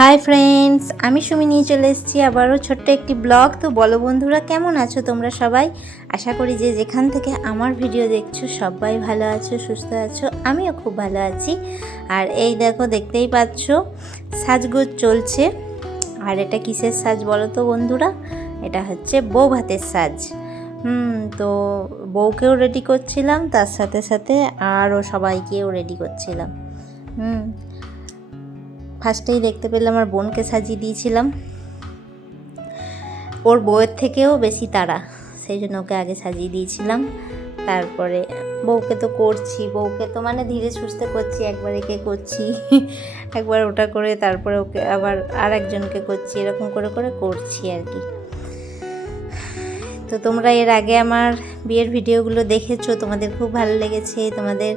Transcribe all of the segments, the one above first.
Hi friends, আমি সুমি নিয়ে চলে এসেছি আবারও ছোট্ট একটি ব্লগ। তো বলো বন্ধুরা, কেমন আছো তোমরা সবাই? আশা করি যে যেখান থেকে আমার ভিডিও দেখছো সবাই ভালো আছো, সুস্থ আছো। আমিও খুব ভালো আছি। আর এই দেখো, দেখতেই পাচ্ছ সাজগোজ চলছে। আর এটা কিসের সাজ বলো তো বন্ধুরা? এটা হচ্ছে বউ ভাতের সাজ। তো বউকেও রেডি করছিলাম, তার সাথে সাথে আরও সবাইকেও রেডি করছিলাম। ফার্স্টেই দেখতে পেলাম আমার বোনকে সাজিয়ে দিয়েছিলাম। ওর বউয়ের থেকেও বেশি তাড়া, সেই জন্য ওকে আগে সাজিয়ে দিয়েছিলাম। তারপরে বউকে তো করছি, বউকে তো মানে ধীরে সুস্থে করছি, একবার একে করছি একবার ওটা করে তারপরে ওকে আবার আর একজনকে করছি, এরকম করে করে করছি আর কি। তো তোমরা এর আগে আমার বিয়ের ভিডিওগুলো দেখেছো, তোমাদের খুব ভালো লেগেছে, তোমাদের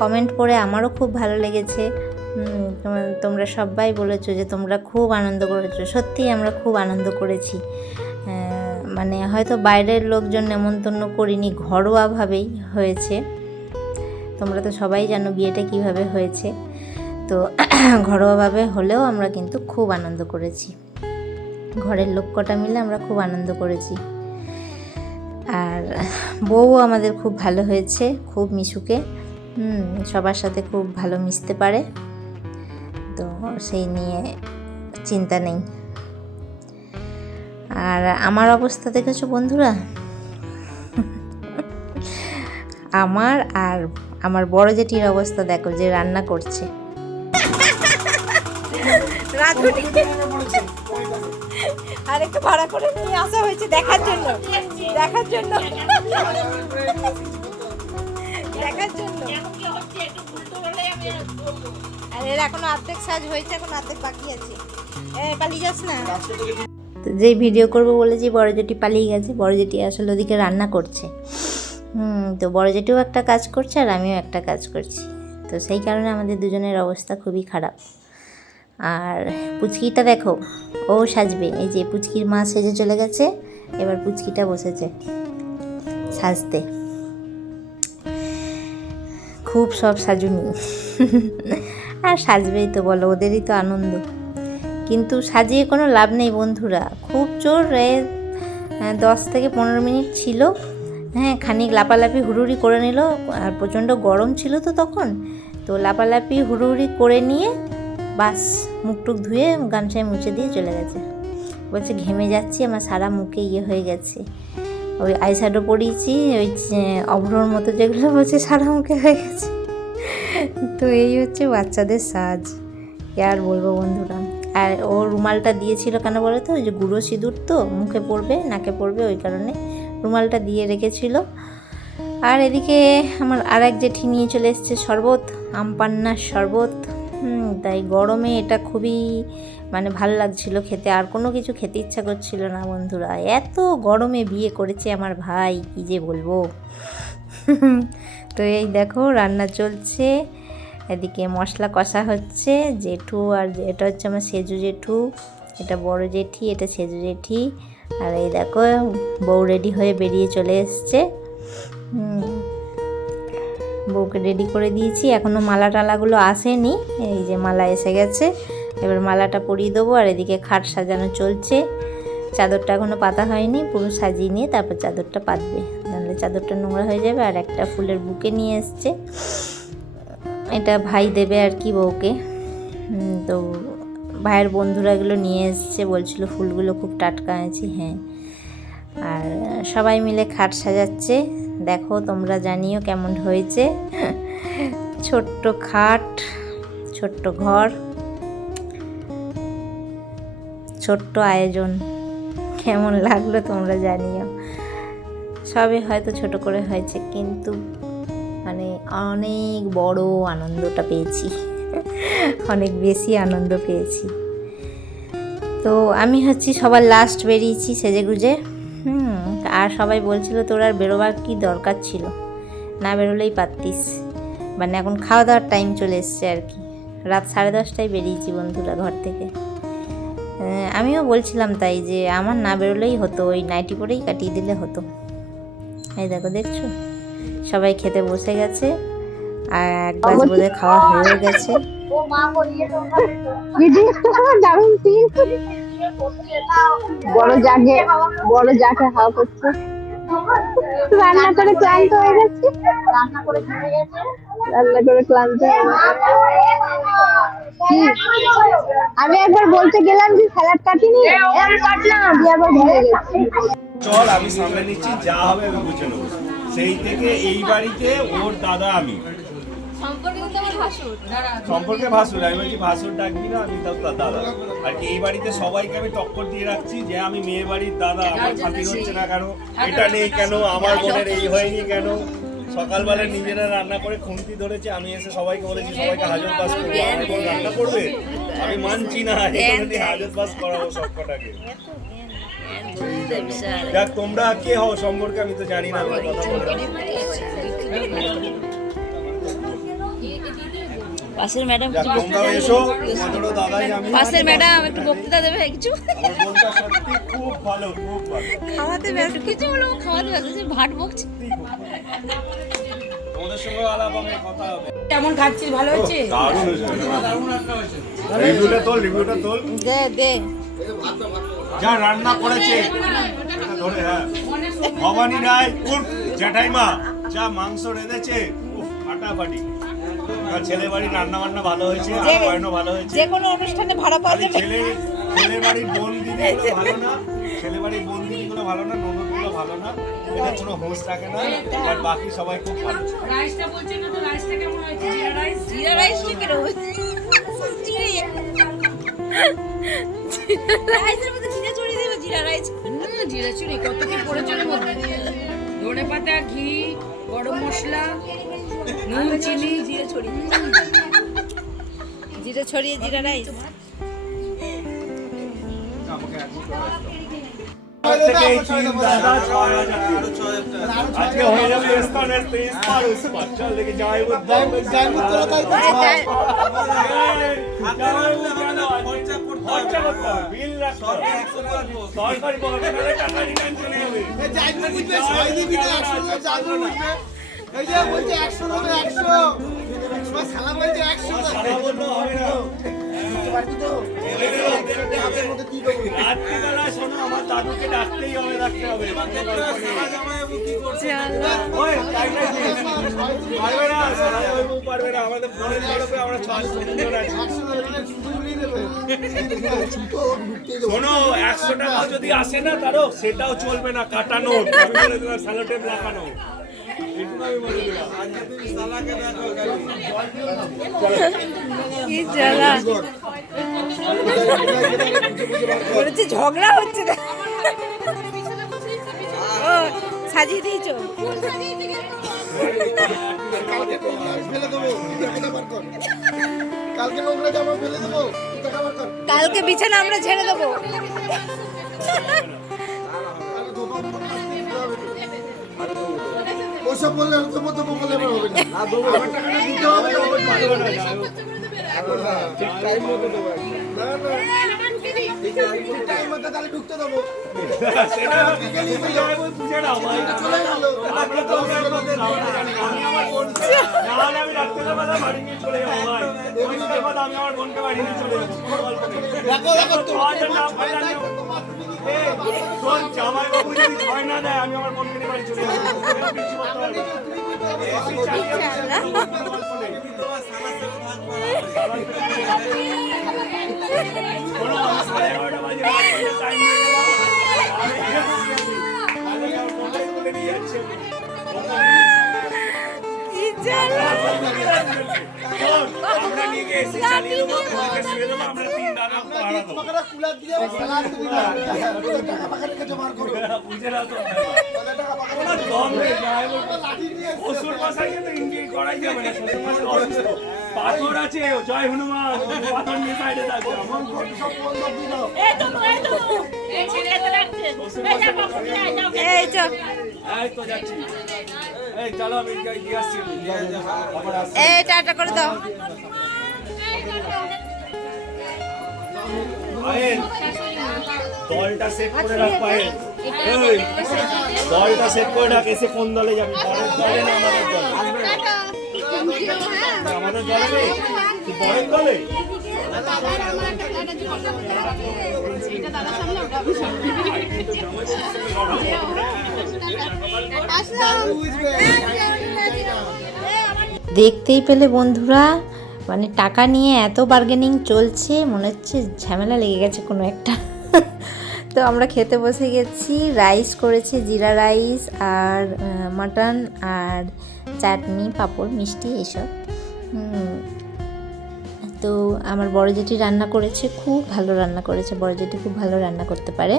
কমেন্ট পড়ে আমারও খুব ভালো লেগেছে। তোমরা সবাই বলেছো যে তোমরা খুব আনন্দ করেছো। সত্যি আমরা খুব আনন্দ করেছি। মানে হয়তো বাইরের লোকজন নেমন্তন্ন করিনি, ঘরোয়াভাবেই হয়েছে। তোমরা তো সবাই জানো বিয়েটা কিভাবে হয়েছে। তো ঘরোয়াভাবে হলেও আমরা কিন্তু খুব আনন্দ করেছি। ঘরের লোক কটা মিলে আমরা খুব আনন্দ করেছি। আর বউও আমাদের খুব ভালো হয়েছে, খুব মিশুকে, সবার সাথে খুব ভালো মিশতে পারে, তো সেই নিয়ে চিন্তা নেই। আর আমার অবস্থা দেখেছো বন্ধুরা, আমার আর আমার বড় জেঠির অবস্থা দেখো, যে রান্না করছে। আর একটু ভাড়া করে নিয়ে আসা হয়েছে দেখার জন্য, দেখার জন্য। আর এর এখনো অর্ধেক সাজ হয়েছে, এখন অর্ধেক বাকি আছে। পালিয়ে যাস না। যেই ভিডিও করবো বলেছি বড় জেঠি পালিয়ে গেছে। বড় জেঠি আসলে ওদিকে রান্না করছে। তো বড় জেঠিও একটা কাজ করছে আর আমিও একটা কাজ করছি। তো সেই কারণে আমাদের দুজনের অবস্থা খুবই খারাপ। আর পুচকিটা দেখো, ও সাজবে। এই যে পুচকির মা সেজে চলে গেছে, এবার পুচকিটা বসেছে সাজতে। খুব সব সাজুনি আর সাজবেই তো, বলো, ওদেরই তো আনন্দ। কিন্তু সাজিয়ে কোনো লাভ নেই বন্ধুরা। খুব জোর 10 থেকে 15 মিনিট ছিল। খানিক লাপালাপি হুড়ুড়ি করে নিল। আর প্রচণ্ড গরম ছিল তো তখন, তো লাপালাপি হুড়ুড়ি করে নিয়ে বাস মুখটুক ধুয়ে গামছায় মুছে দিয়ে চলে গেছে। বলছে ঘেমে যাচ্ছি, আমার সারা মুখে হয়ে গেছে। ওই আইশ্যাডো পরিয়েছি, ওই অভ্রর মতো যেগুলো, বলছে সারা মুখে হয়ে গেছে। তো এই হচ্ছে বাচ্চাদের সাজ, কি আর বলবো বন্ধুরা। আর ও রুমালটা দিয়েছিল কেন বলো তো? ওই যে গুঁড়ো সিঁদুর তো মুখে পড়বে, নাকে পড়বে, ওই কারণে রুমালটা দিয়ে রেখেছিল। আর এদিকে আমার আর এক জেঠি নিয়ে চলে এসছে শরবত, আম পান্নার শরবত। তাই গরমে এটা খুবই মানে ভালো লাগছিল খেতে। আর কোনো কিছু খেতে ইচ্ছা করছিল না বন্ধুরা। এত গরমে বিয়ে করেছে আমার ভাই, কি যে বলবো। তো এই দেখো রান্না চলছে, এদিকে মশলা কষা হচ্ছে। জেঠু আর এটা হচ্ছে আমার সেজু জেঠু, এটা বড় জেঠি, এটা সেজু জেঠি। আর এই দেখো বউ রেডি হয়ে বেরিয়ে চলে এসছে। বউকে রেডি করে দিয়েছি, এখনও মালা টালাগুলো আসেনি। এই যে মালা এসে গেছে, এবার মালাটা পরিয়ে দেবো। আর এদিকে খাট সাজানো চলছে। চাদরটা এখনও পাতা হয়নি, পুরো সাজিয়ে নিয়ে তারপর চাদরটা পাতবে, নাহলে চাদরটা নোংরা হয়ে যাবে। আর একটা ফুলের বুকে নিয়ে এসছে, এটা ভাই দেবে আর কি বউকে। তো ভাইয়ের বন্ধুরা এগুলো নিয়ে এসছে, বলছিল ফুলগুলো খুব টাটকা আছে। হ্যাঁ, আর সবাই মিলে খাট সাজাচ্ছে। দেখো তোমরা জানিও কেমন হয়েছে। ছোট্ট খাট, ছোট্ট ঘর, ছোট্ট আয়োজন, কেমন লাগলো তোমরা জানিও। সবে হয়তো ছোট করে হয়েছে, কিন্তু মানে অনেক বড় আনন্দটা পেয়েছি, অনেক বেশি আনন্দ পেয়েছি। তো আমি হচ্ছি সবার লাস্ট বেরিয়েছি সেজেগুজে। আর সবাই বলছিল তোর আর বেরোবার কি দরকার ছিল, না বেরোলেই পারতিস। মানে এখন খাওয়া দাওয়ার টাইম চলে এসছে আর কি। রাত 10:30টায় বেরিয়েছি বন্ধুরা ঘর থেকে। আমিও বলছিলাম তাই, যে আমার না বেরোলেই হতো, ওই নাইটি পরেই কাটিয়ে দিলে হতো। এই দেখো, দেখছো সবাই খেতে বসে গেছে। আর এক গ্লাস বোধহয় খাওয়া হয়ে গেছে। দারুণ সিন। বড় যাকে হাওয়া করছে, রান্না করে ক্লান্ত হয়ে গেছে, রান্না করে ক্লান্ত হয়ে গেছে। আমি একবার বলতে গেলাম যে স্যালাড কাটিনি, আমি কাটলাম, দিয়ে আবার ভুলে গেছি। চল আমি সামনে নিচ্ছি, যা হবে আমি বুঝে নেবো। সেই থেকে এই বাড়িতে ওর দাদা আমি সম্পর্কে ভাসুর, আমি বলছি ভাসুর ডাকবি না, আমি তার দাদা। আর কি এই বাড়িতে সবাইকে আমি টক্কর দিয়ে রাখছি যে আমি মেয়ে বাড়ির দাদা, আমার খাতির হচ্ছে না কেন, এটা নেই কেন, আমার বোনের এই হয়নি কেন। সকালবেলা নিজেরা রান্না করে খুন্তি ধরেছে, আমি এসে সবাইকে বলেছি সবাইকে হাজত বাস করবো, আমার বোন রান্না করবে, আমি মানছি না, হাজত বাস করাবো সব কটাকে। যাক তোমরা কে হও সম্পর্কে আমি তো জানি না, আমার কথা বলবো। পাশের ম্যাডাম তোমরা এসো, তোমাদেরও দাদাই আমি। পাশের ম্যাডাম একটু বক্তৃতা দেবে কিছু? আমার বোনটা সত্যি খুব ভালো, খুব ভালো। খাওয়াতে ব্যস্ত, কিছু বলো, খাওয়াতে ব্যস্ত, যে ভাট বকছে। তোমাদের সঙ্গে আলাপ হবে, কথা হবে। কেমন খাচ্ছিস, ভালো হচ্ছে? দারুণ হয়েছে। রিভিউটা তোল। দে যা রান্না করেছে ধরে, হ্যাঁ, ভবানী রায় উর্ফ জ্যাঠাইমা যা মাংস রেঁধেছে, ফাটাফাটি। ছেলে বাড়ির রান্না বান্না ভালো হয়েছে, আপ্যায়নও ভালো হয়েছে। যে কোনো অনুষ্ঠানে ভাড়া পাওয়া যাবে। ছেলে বাড়ির বোন দিদিগুলো ভালো না, ছেলে বাড়ির বোন দিদিগুলো ভালো না, ননদগুলো ভালো না, এটা কোনো হোস্ট রাখে না। আর বাকি সবাই খুব ভালো। রাইসটা বলছেন না তো, রাইসটা কেমন হয়েছে? জিরা রাইস চিকেন রাইসের মধ্যে জিরা ছড়িয়ে দেবে, জিরা রাইস। জিরা চুরি কত কি পড়েছে ওর মধ্যে? ধনে পাতা, ঘি, গরম মশলা, নুন, চিনি, জিরা ছড়িয়ে জিরা রাইস। আজকে হয়ে যাবে চল দেখি যাই আমার দাদুকে ডাকতেই হবে, ডাকতে হবে। পারবে না, আমাদের ফোনের তরফে আমরা 6 জন আছি। শোনো, 100 টাকা যদি আসে না তারও, সেটাও চলবে না, কাটানো। আমি বলে দিলাম স্যালোটেপ লাগানো। কি জ্বালা বলেছে, ঝগড়া হচ্ছে না। ও সাজিয়ে দিয়েছো? কালকে বিছানা আমরা ছেড়ে দেবো। ওসব বললে বললে হবে না, আমার টাকাটা দিতে হবে। ঠিক টাইম মতো দেবো, টাইম মতো তাহলে ঢুকতে দেবো। জামাই বাবু যদি ছয় না দেয়, আমি আমার বোনকে বাড়ি চলে যাবো। আমরা নিয়ে গিয়ে এসে চালিয়ে দেবো, শুয়ে দেবো, আমরা 3 দাদা পাহারা দেবো। বুঝে না তো শ্বশুর মশাই তো ইন্ডিয়া করাই যাবে না, শ্বশুর মশাই অসুস্থ, পাথর আছে, জয় হনুমান, পাথর নিয়ে সাইডে থাকবে। আমার এই তো যাচ্ছি, এই চলো আমি দিয়ে আসছি। এই টাটা করে দাও। দলটা সেট করে রাখ, পায়েল দলটা সেট করে রাখ। এসে কোন দলে যাবি? পরের দলে না আমাদের দলে? আমাদের দলে নেই? তুই পরের দলে? দেখতেই পেলে বন্ধুরা, মানে টাকা নিয়ে এত বার্গেনিং চলছে, মনে হচ্ছে ঝামেলা লেগে গেছে কোনো একটা। তো আমরা খেতে বসে গেছি। রাইস করেছে, জিরা রাইস আর মাটন আর চাটনি, পাঁপড়, মিষ্টি এইসব। তো আমার বড় জেঠি রান্না করেছে, খুব ভালো রান্না করেছে। বড় জেঠি খুব ভালো রান্না করতে পারে।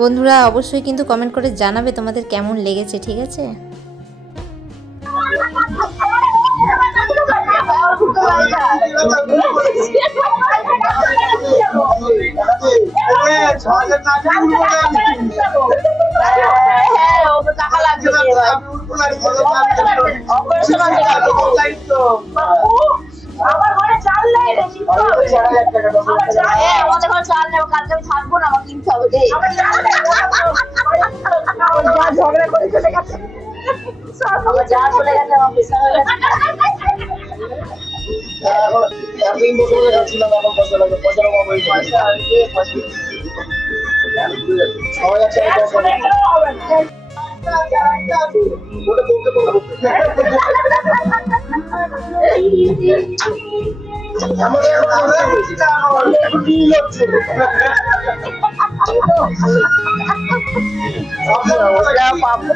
বন্ধুরা অবশ্যই কিন্তু কমেন্ট করে জানাবে তোমাদের কেমন লেগেছে, ঠিক আছে? আমার ঘরে চাল নেই রে, আমাদের ঘরে চাল নেই, কালকে আমি থাকবো না, আমার কিনতে হবে। ঝগড়া করে চলে গেছে, আমার যা চলে গেছে, আমার পেশা হয়ে গেছে।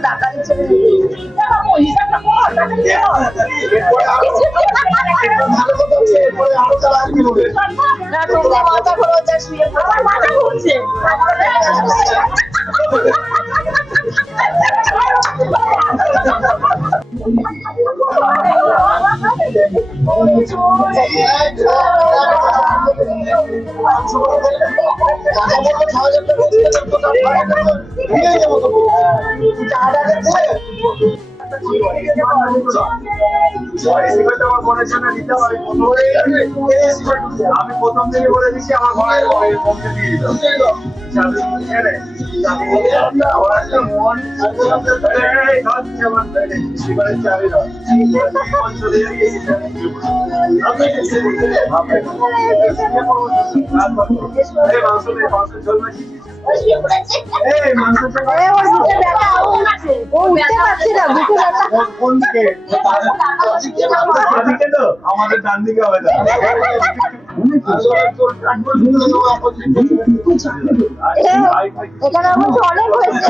টাকা দিচ্ছে মাথা খরচ, আমার মাথা ঘুরছে। আমি প্রথম থেকে বলে দিচ্ছি আমার ঘরে কমতে দিয়ে দিতাম। আমাদের ডান দিকে হবে না। এখানে আমার অনেক হয়েছে।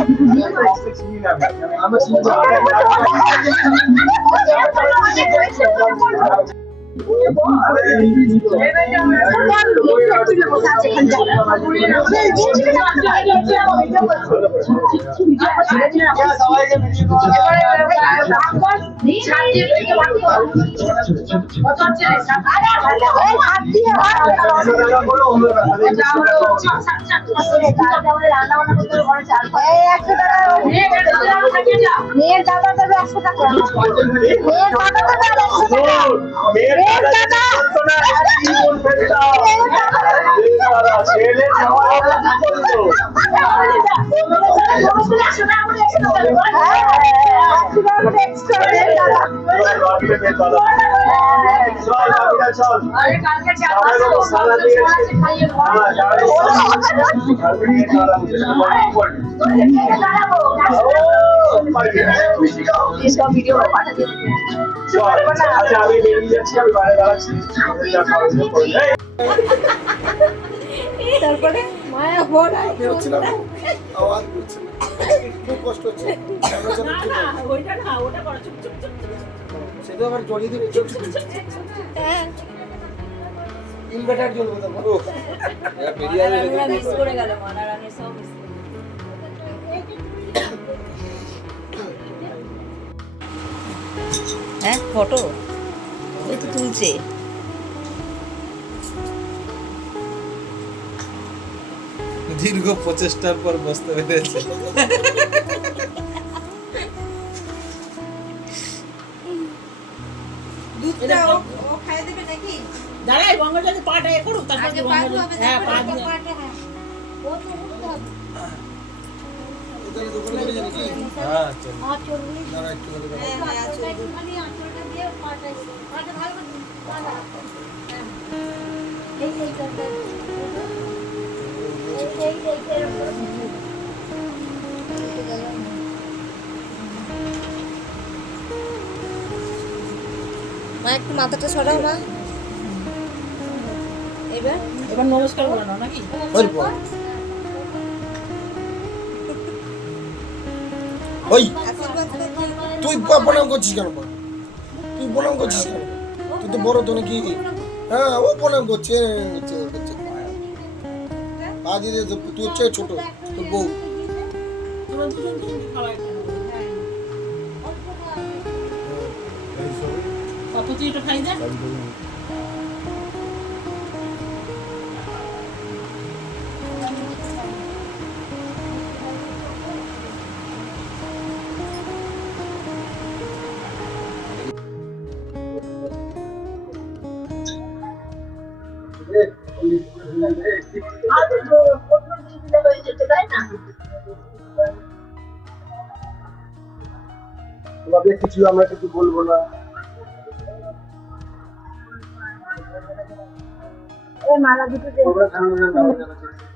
মেয়ের দাদা দেবে 100 টাকা, মেয়ের দাদা দেবে 100 টাকা। আচ্ছা আমি বেরিয়ে যাচ্ছি, আমি বাইরে দাঁড়াচ্ছি। তারপরে মায়া ভরা হচ্ছে না, আওয়াজ করছে, খুব কষ্ট হচ্ছে। ওইটা না, ওটা করো চুপ চুপ চুপ। সেটা আবার জড়িয়ে দিলে ইনভার্টার জ্বলবে তখন। মিস করে গেল মানারানি সব মিস করে হ্যাঁ ফটো ওই তো তুলছে। দীর্ঘ প্রচেষ্টার পর বসতে পেরেছে। দুধটা ও খাইয়ে দেবে নাকি? দাঁড়াই গঙ্গাজলে পাটা এ করুক, তারপর আগে পা ধোয়াবে, হ্যাঁ পা তারপরে দিয়ে পাটা, হ্যাঁ। ও তো উঠতে হবে। তাহলে দোকানে চলে যাবে কি? হ্যাঁ চল। দাঁড়া একটু হ্যাঁ, হ্যাঁ, আছে। মা একটু মাথাটা সরাও মা। এবার এবার নমস্কার বলে নাও নাকি? ওই তুই প্রণাম করছিস কেন মা? তুই প্রণাম করছিস কেন? তুই তো বড় তো নাকি? হ্যাঁ ও প্রণাম করছে আজ তুই হচ্ছে ছোট তোর বউ। তোমরা দুজন দুজনকে খাওয়াই পাপু তুই এটা খাই দে। তোমাকে কিছু আমরা কিছু বলবো না। মালা দুটো তোমরা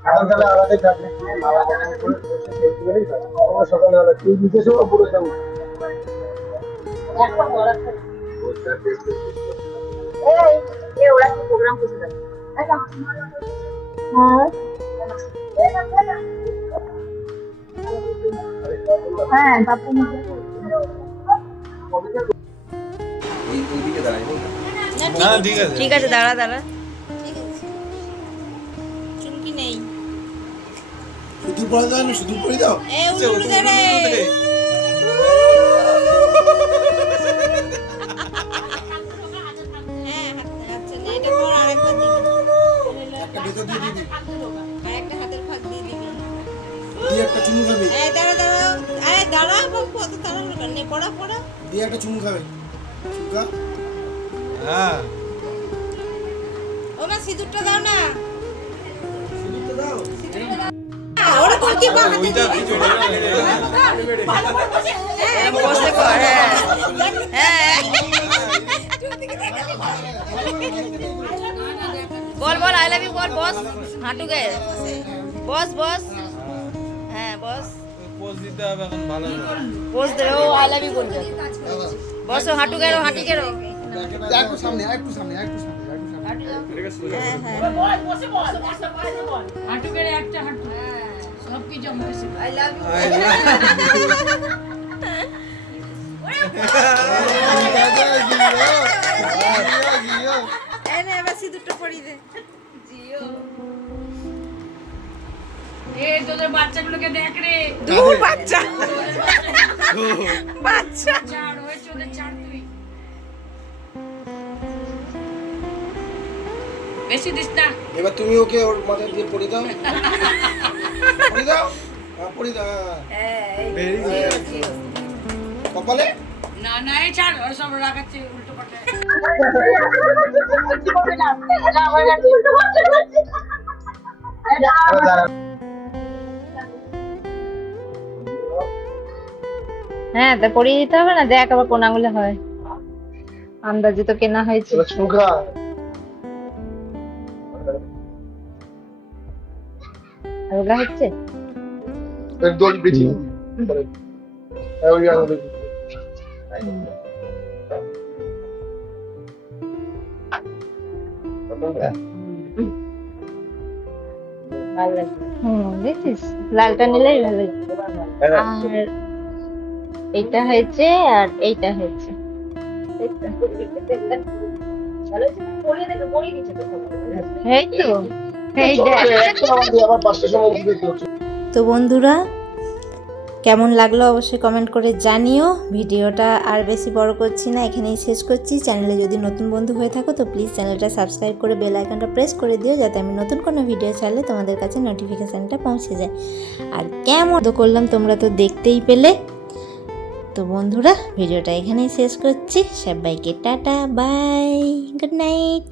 সকালবেলা আলাদা থাকবে, মালা জানানো করে বসে খেলতে গেলেই হয়। আমরা সকালবেলা তুই নিচে শোবো পুরো যাবো। ওরা কি প্রোগ্রাম করতে যাবে? হ্যাঁ বাপু না ঠিক আছে ঠিক আছে, দাঁড়া দাঁড়া। চুমকি নেই। শুধু পড়ে দাও না, শুধু পড়ে দাও। আচ্ছা, ও তো উল্টো দে। একটা ভেতর দিয়ে দিবি, আরেকটা হাতের ফাঁক দিয়ে দিবি। দিয়ে একটা চুমু খাবে, দাঁড়া দাঁড়া, আরে দাঁড়া বাবু, অত তাড়াহুড়ো কর নে, পড়া পড়া। দিয়ে একটা চুমু খাবে। চুমকা হ্যাঁ ও মা সিঁদুরটা দাও না। সিঁদুরটা দাও। ওরা তো কি বা হাতে ওইটা কিছু না বসে কর। হ্যাঁ বল বল আই লাভ ইউ বল। বস হাঁটু গে, বস বস। হ্যাঁ বস, পোজ দিতে হবে এখন ভালো করে। বস দে। ও আই লাভ ইউ বলবে। বসো, হাঁটু গেরো, হাঁটি গেরো। একটু সামনে, একটু সামনে, একটু সামনে, একটু সামনে। হ্যাঁ হ্যাঁ বল বসে বল বসে পাশে বল। হাঁটু করে একটা হাঁটু সব কিছু আমাকে শেখায়। I love you. এই নে এবার সিঁদুরটা পরিয়ে দে। এই তোদের বাচ্চাগুলোকে দেখ রে, দূর বাচ্চা, বাচ্চা। চার হয়েছে ওদের, চার তুই বেশি দিস না। এবার তুমি ওকে ওর মাথায় দিয়ে পড়ে দাও, পড়ে দাও, হ্যাঁ পড়ে দাও। ভেরি কপালে না না এই ছাড়, ওরা সব রাখাচ্ছে উল্টো পাল্টা। হ্যাঁ তা পরিয়ে দিতে হবে না, দেখ আবার কোন আঙুলে হয়। আন্দাজে তো কেনা হয়েছে। এবার চুমকা ওগুলা হচ্ছে দোল বেশি ওই আঙুলে ভালো লাগছে। দেখছিস লালটা নিলেই ভালো লাগছে। আর এইটা হয়েছে আর এইটা হয়েছে। এই তো এই দেখ। আবার 5টার সময় উঠবে তো। তো বন্ধুরা, কেমন লাগলো অবশ্যই কমেন্ট করে জানিও। ভিডিওটা আর বেশি বড় করছি না, এখানেই শেষ করছি। চ্যানেলে যদি নতুন বন্ধু হয়ে থাকো তো প্লিজ চ্যানেলটা সাবস্ক্রাইব করে বেল আইকনটা প্রেস করে দিও, যাতে আমি নতুন কোনো ভিডিও ছাড়লে তোমাদের কাছে নোটিফিকেশানটা পৌঁছে যায়। আর কেমন তো করলাম তোমরা তো দেখতেই পেলে। তো বন্ধুরা, ভিডিওটা এখানেই শেষ করছি। সবাইকে টাটা, বাই, গুড নাইট।